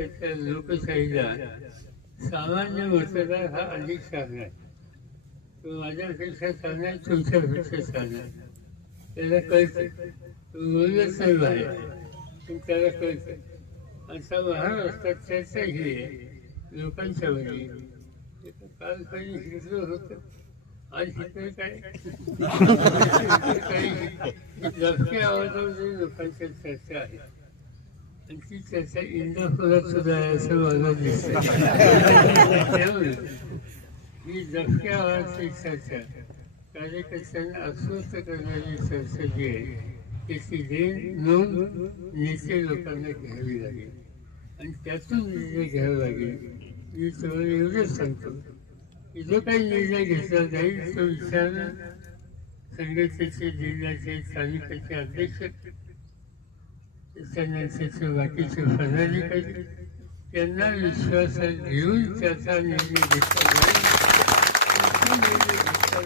देशाच्या लोकशाहीला सामान्य मतदार हा अधिक चांगला आहे. तो माझ्यापेक्षा चांगला आहे तुमच्यापेक्षा चांगला आहे. त्याला कळतं तो बोलत नाही बाहेर पण त्याला कळतं असा महाराष्ट्रात चर्चा ही आहे लोकांच्या मध्ये काल काही हिटलं होतं. आज हिटलं काय? काही आवाजामध्ये लोकांच्या चर्चा आहे. आणि त्याचा इंद्रपुरात सुद्धा आहे असं मला दिसतं त्यामुळे ही जपक्या चर्चा कार्यकर्त्यांना अस्वस्थ करणारी चर्चा जी आहे त्याची देण नोंद नेते लोकांना घ्यावी लागेल. आणि त्यातून निर्णय घ्यावा लागेल. मी तुम्हाला एवढंच सांगतो की जो काही निर्णय घेतला जाईल तो विचार संघटनेचे जिल्ह्याचे तालुक्याचे अध्यक्ष त्याच्यानंतरचे बाकीचे पदाधिकारी त्यांना विश्वासात घेऊन त्याचा निर्णय घेतला. जाईल